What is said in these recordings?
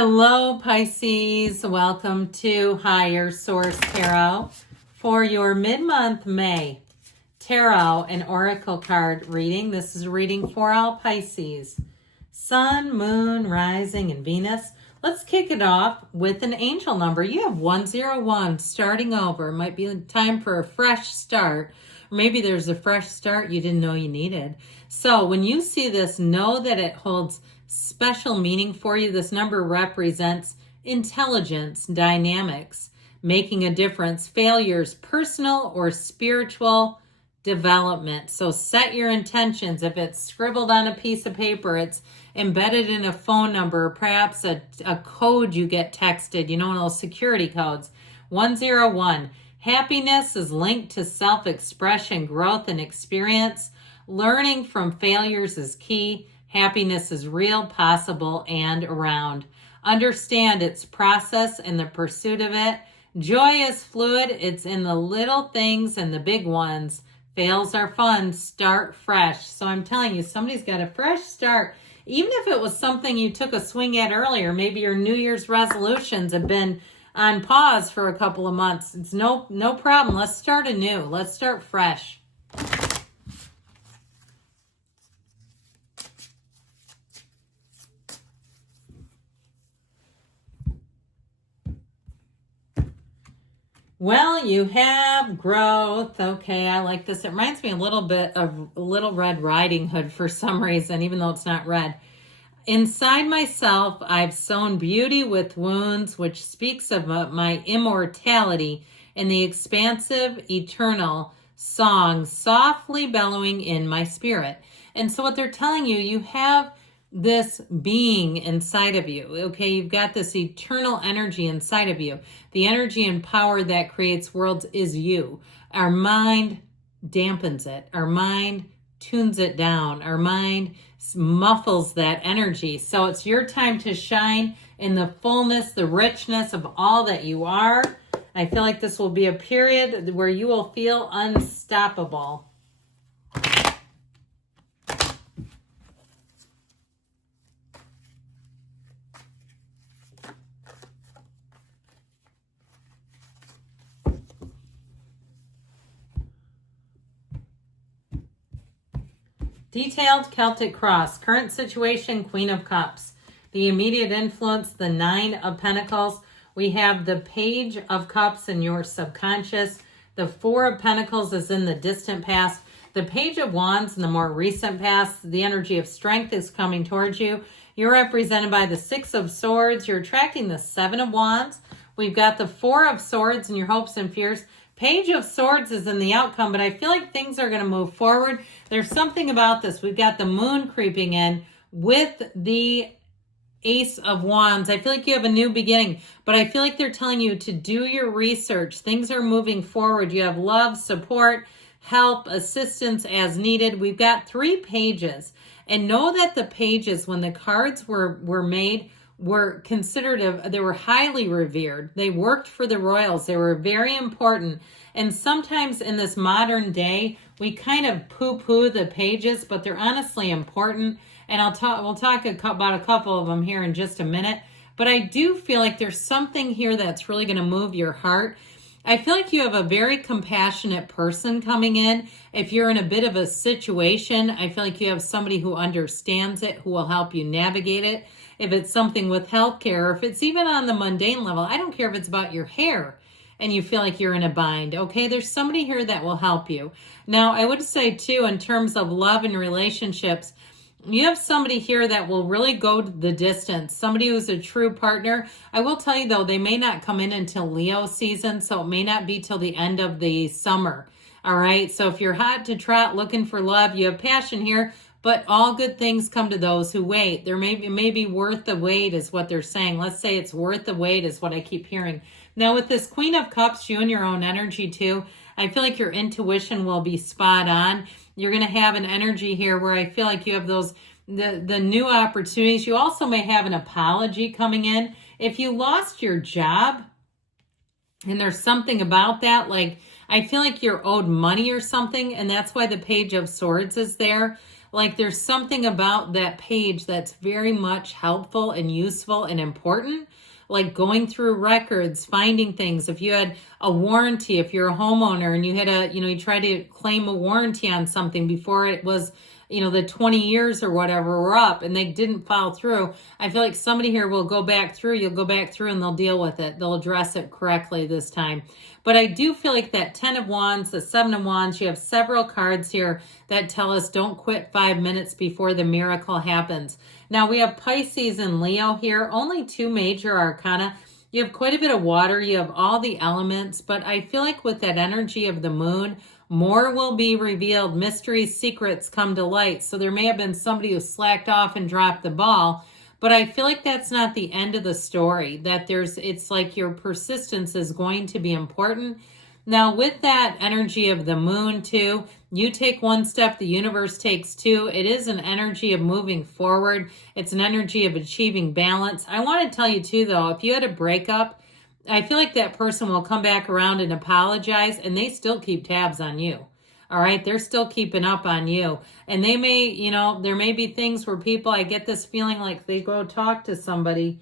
Hello, Pisces. Welcome to Higher Source Tarot for your mid-month May Tarot and Oracle card reading. This is a reading for all Pisces. Sun, Moon, Rising, and Venus. Let's kick it off with an angel number. You have 101, starting over. It might be time for a fresh start. Or maybe there's a fresh start you didn't know you needed. So when you see this, know that it holds special meaning for you. This number represents intelligence, dynamics, making a difference, failures, personal or spiritual development. So set your intentions. If it's scribbled on a piece of paper, it's embedded in a phone number, perhaps a code you get texted, one of those security codes. 101. Happiness is linked to self-expression, growth, and experience. Learning from failures is key. Happiness is real, possible, and around. Understand its process and the pursuit of it. Joy is fluid. It's in the little things and the big ones. Fails are fun. Start fresh. So I'm telling you, somebody's got a fresh start. Even if it was something you took a swing at earlier, maybe your New Year's resolutions have been on pause for a couple of months. It's no problem. Let's start anew. Let's start fresh. Well, you have growth. Okay, I like this. It reminds me a little bit of Little Red Riding Hood for some reason, even though it's not red. Inside myself, I've sown beauty with wounds, which speaks of my immortality and the expansive, eternal song softly bellowing in my spirit. And so what they're telling you, you have this being inside of you. Okay, you've got this eternal energy inside of you. The energy and power that creates worlds is you. Our mind dampens it. Our mind tunes it down. Our mind muffles that energy. So it's your time to shine in the fullness, the richness of all that you are. I feel like this will be a period where you will feel unstoppable. Detailed Celtic cross. Current situation, Queen of Cups. The immediate influence, the Nine of Pentacles. We have the Page of Cups in your subconscious. The Four of Pentacles is in the distant past. The Page of Wands in the more recent past. The energy of strength is coming towards you. You're represented by the Six of Swords. You're attracting the Seven of Wands. We've got the Four of Swords in your hopes and fears. Page of Swords is in the outcome, but I feel like things are going to move forward. There's something about this. We've got the Moon creeping in with the Ace of Wands. I feel like you have a new beginning, but I feel like they're telling you to do your research. Things are moving forward. You have love, support, help, assistance as needed. We've got 3 pages. And know that the pages, when the cards were made, were considered, they were highly revered. They worked for the royals. They were very important. And sometimes in this modern day, we kind of poo-poo the pages, but they're honestly important. And we'll talk about a couple of them here in just a minute. But I do feel like there's something here that's really going to move your heart. I feel like you have a very compassionate person coming in. If you're in a bit of a situation, I feel like you have somebody who understands it, who will help you navigate it. If it's something with healthcare, or if it's even on the mundane level, I don't care if it's about your hair and you feel like you're in a bind, okay? There's somebody here that will help you. Now, I would say too, in terms of love and relationships, you have somebody here that will really go the distance, somebody who's a true partner. I will tell you though, they may not come in until Leo season, so it may not be till the end of the summer, all right? So if you're hot to trot, looking for love, you have passion here, but all good things come to those who wait. There may be worth the wait is what they're saying. Let's say it's worth the wait is what I keep hearing. Now with this Queen of Cups, you and your own energy too, I feel like your intuition will be spot on. You're going to have an energy here where I feel like you have those, the new opportunities. You also may have an apology coming in. If you lost your job and there's something about that, like I feel like you're owed money or something, and that's why the Page of Swords is there. Like there's something about that page that's very much helpful and useful and important. Like going through records, finding things. If you had a warranty, if you're a homeowner and you had you try to claim a warranty on something before it was, the 20 years or whatever were up and they didn't follow through, I feel like somebody here will go back through, you'll go back through and they'll deal with it. They'll address it correctly this time. But I do feel like that 10 of Wands, the 7 of Wands, you have several cards here that tell us don't quit 5 minutes before the miracle happens. Now we have Pisces and Leo here, only 2 major arcana. You have quite a bit of water, you have all the elements, but I feel like with that energy of the moon, more will be revealed. Mysteries, secrets come to light. So there may have been somebody who slacked off and dropped the ball, but I feel like that's not the end of the story, that it's like your persistence is going to be important. Now with that energy of the moon too, you take 1 step, the universe takes 2. It is an energy of moving forward. It's an energy of achieving balance. I want to tell you too though, if you had a breakup, I feel like that person will come back around and apologize and they still keep tabs on you. All right. They're still keeping up on you. And they may, there may be things where people, I get this feeling like they go talk to somebody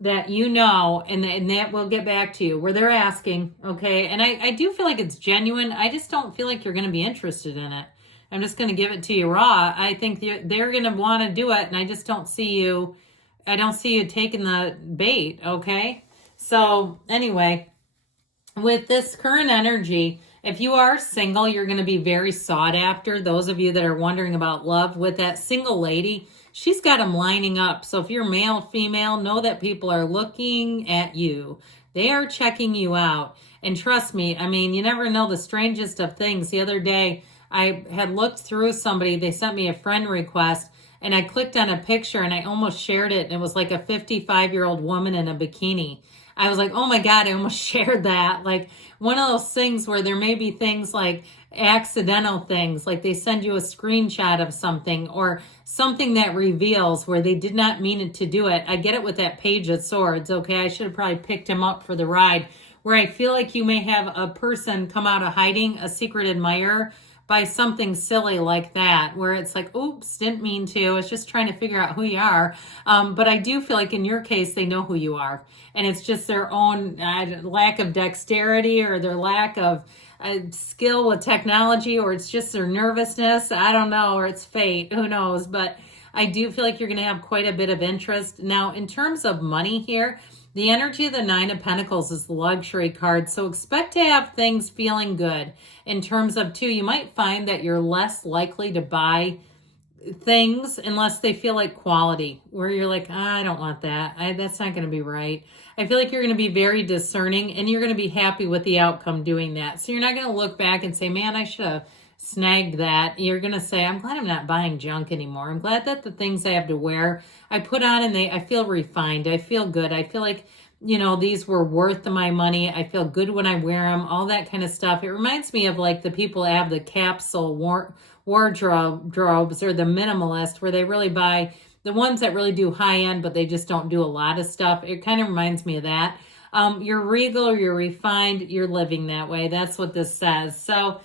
that and that will get back to you where they're asking. Okay. And I do feel like it's genuine. I just don't feel like you're going to be interested in it. I'm just going to give it to you raw. I think they're going to want to do it. And I just don't see you. I don't see you taking the bait. Okay. So anyway, with this current energy, if you are single, you're going to be very sought after. Those of you that are wondering about love, with that single lady, she's got them lining up. So if you're male, female, know that people are looking at you. They are checking you out. And trust me, I mean, you never know the strangest of things. The other day, I had looked through somebody. They sent me a friend request. And I clicked on a picture and I almost shared it. And it was like a 55-year-old woman in a bikini. I was like, oh my God, I almost shared that. Like one of those things where there may be things like accidental things, like they send you a screenshot of something or something that reveals where they did not mean it to do it. I get it with that Page of Swords. Okay, I should have probably picked him up for the ride, where I feel like you may have a person come out of hiding, a secret admirer, by something silly like that, where it's like, oops, didn't mean to. I was just trying to figure out who you are. But I do feel like in your case, they know who you are. And it's just their own lack of dexterity or their lack of skill with technology, or it's just their nervousness. I don't know, or it's fate. Who knows? But I do feel like you're going to have quite a bit of interest. Now, in terms of money here, the energy of the 9 of Pentacles is the luxury card. So expect to have things feeling good. In terms of too, you might find that you're less likely to buy things unless they feel like quality, where you're like, I don't want that. That's not going to be right. I feel like you're going to be very discerning and you're going to be happy with the outcome doing that. So you're not going to look back and say, man, I should have snagged that. You're going to say, I'm glad I'm not buying junk anymore. I'm glad that the things I have to wear, I put on and I feel refined. I feel good. I feel like, these were worth my money. I feel good when I wear them, all that kind of stuff. It reminds me of like the people that have the capsule wardrobes or the minimalist, where they really buy the ones that really do high end, but they just don't do a lot of stuff. It kind of reminds me of that. You're regal, you're refined, you're living that way. That's what this says. So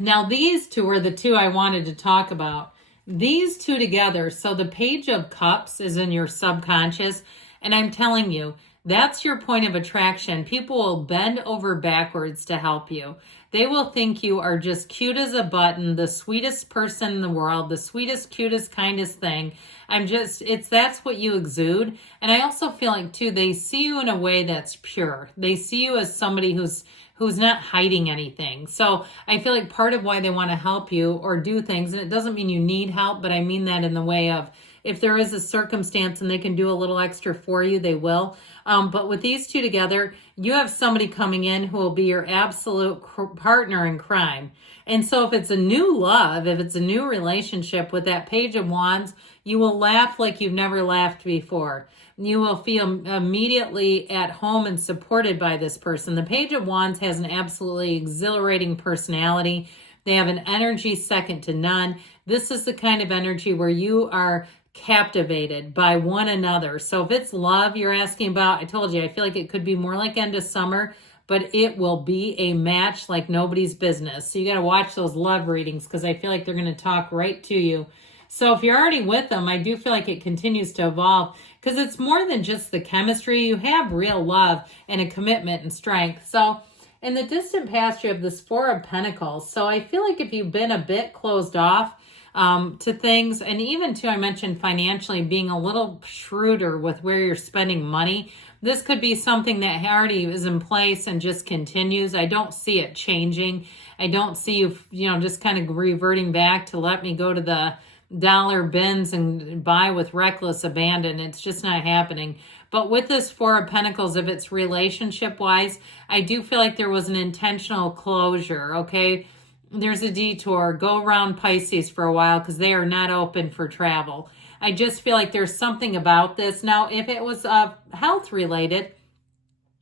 now these two are the two I wanted to talk about. These two together. So the Page of Cups is in your subconscious. And I'm telling you, that's your point of attraction. People will bend over backwards to help you. They will think you are just cute as a button, the sweetest person in the world, the sweetest, cutest, kindest thing. That's what you exude. And I also feel like too, they see you in a way that's pure. They see you as somebody who's not hiding anything. So I feel like part of why they want to help you or do things, and it doesn't mean you need help, but I mean that in the way of, if there is a circumstance and they can do a little extra for you, they will. But with these two together, you have somebody coming in who will be your absolute partner in crime. And so if it's a new love, if it's a new relationship with that Page of Wands, you will laugh like you've never laughed before. You will feel immediately at home and supported by this person. The Page of Wands has an absolutely exhilarating personality. They have an energy second to none. This is the kind of energy where you are captivated by one another. So if it's love you're asking about, I told you, I feel like it could be more like end of summer, but it will be a match like nobody's business. So you got to watch those love readings because I feel like they're going to talk right to you. So if you're already with them, I do feel like it continues to evolve because it's more than just the chemistry. You have real love and a commitment and strength. So in the distant past, you have this Four of Pentacles. So I feel like if you've been a bit closed off to things, and even too, I mentioned financially being a little shrewder with where you're spending money, this could be something that already is in place and just continues. I don't see it changing. I don't see you, just kind of reverting back to let me go to the dollar bins and buy with reckless abandon. It's just not happening. But with this Four of Pentacles, if it's relationship wise, I do feel like there was an intentional closure. Okay, there's a detour. Go around Pisces for a while because they are not open for travel. I just feel like there's something about this. Now, if it was health related,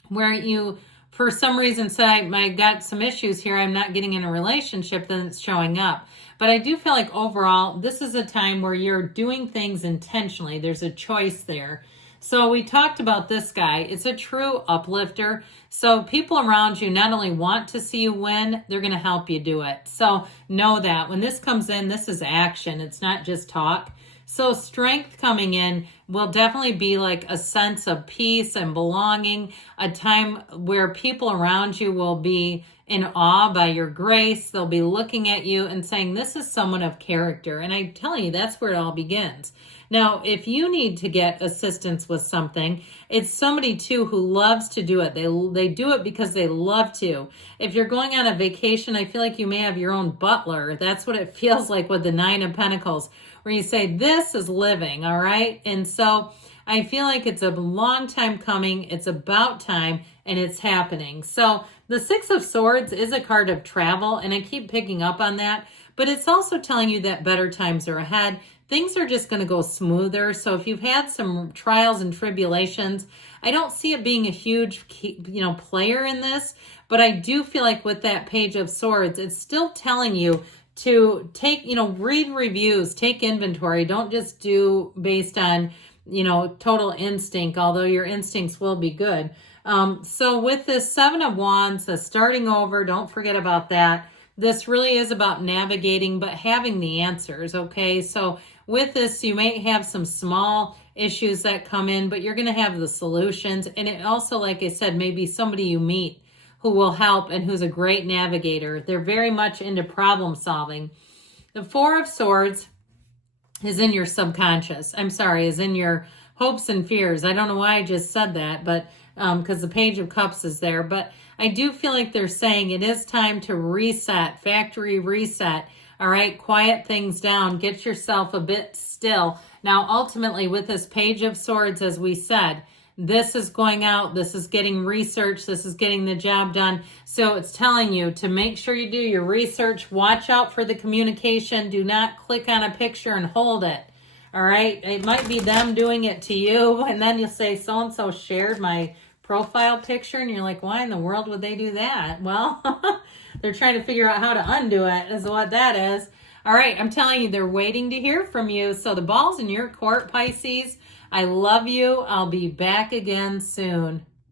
where you for some reason said I got some issues here, I'm not getting in a relationship, then it's showing up. But I do feel like overall, this is a time where you're doing things intentionally. There's a choice there. So we talked about this guy. It's a true uplifter. So people around you not only want to see you win, they're going to help you do it. So know that when this comes in, this is action. It's not just talk. So strength coming in will definitely be like a sense of peace and belonging, a time where people around you will be in awe by your grace. They'll be looking at you and saying, this is someone of character. And I tell you, that's where it all begins. Now, if you need to get assistance with something, it's somebody too who loves to do it. They do it because they love to. If you're going on a vacation, I feel like you may have your own butler. That's what it feels like with the Nine of Pentacles, where you say, this is living, all right? And so I feel like it's a long time coming. It's about time, and it's happening. So the Six of Swords is a card of travel, and I keep picking up on that, but it's also telling you that better times are ahead. Things are just going to go smoother. So if you've had some trials and tribulations, I don't see it being a huge, player in this, but I do feel like with that Page of Swords, it's still telling you to take, read reviews, take inventory. Don't just do based on, total instinct, although your instincts will be good. So with this Seven of Wands, the starting over, don't forget about that. This really is about navigating, but having the answers, okay? So with this, you may have some small issues that come in, but you're going to have the solutions. And it also, like I said, may be somebody you meet who will help and who's a great navigator. They're very much into problem solving. The Four of Swords is in your subconscious. Is in your hopes and fears. I don't know why I just said that, but because the Page of Cups is there. But I do feel like they're saying it is time to reset, factory reset. All right, quiet things down. Get yourself a bit still. Now, ultimately, with this Page of Swords, as we said, this is going out, this is getting research, this is getting the job done. So it's telling you to make sure you do your research. Watch out for the communication. Do not click on a picture and hold it. All right, it might be them doing it to you, and then you'll say, so-and-so shared my profile picture, and you're like, why in the world would they do that? Well, they're trying to figure out how to undo it, is what that is. All right, I'm telling you, they're waiting to hear from you. So the ball's in your court, Pisces. I love you. I'll be back again soon.